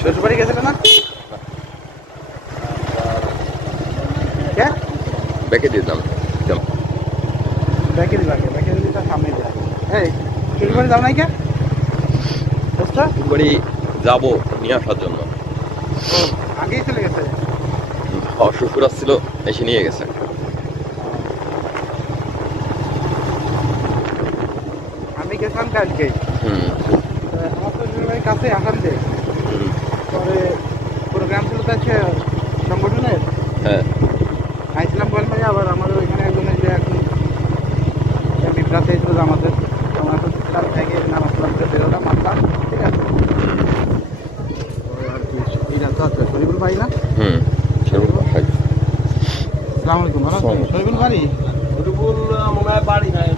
শ্বশুরবাড়ি গেছিলে না? কে? ব্যাকে দিয়ে দিলাম। ব্যাকে দিলাম, ব্যাকে দিলে তার সামনে দেওয়া। এই শ্বশুরবাড়ি যাও নাই কে? বুঝছো? শ্বশুরবাড়ি যাবো নিয়ে আসার জন্য। ও আগেই চলে গেছে। শ্বশুর আসছিল, এসে নিয়ে গেছে। আমি গেছিলাম কালকে। আমার তো শ্বশুরবাড়ির কাছে আসাম দে। পরে প্রোগ্রাম ছিল তো আছে সংগঠনের। হ্যাঁ। আইছিলাম বল ভাই, আবার আমাদের ওইখানে একজন যে এখন বিপ্রাতে ছিল আমাদের তার থেকে নামাজ পড়তে বেরোলাম আসলাম, ঠিক আছে। আর কি এটা তো আছে শরীফুল ভাই না? শরীফুল ভাই। আসসালামু আলাইকুম। ভালো আছেন? শরীফুল বাড়ি? শরীফুল মনে হয় বাড়ি নাই।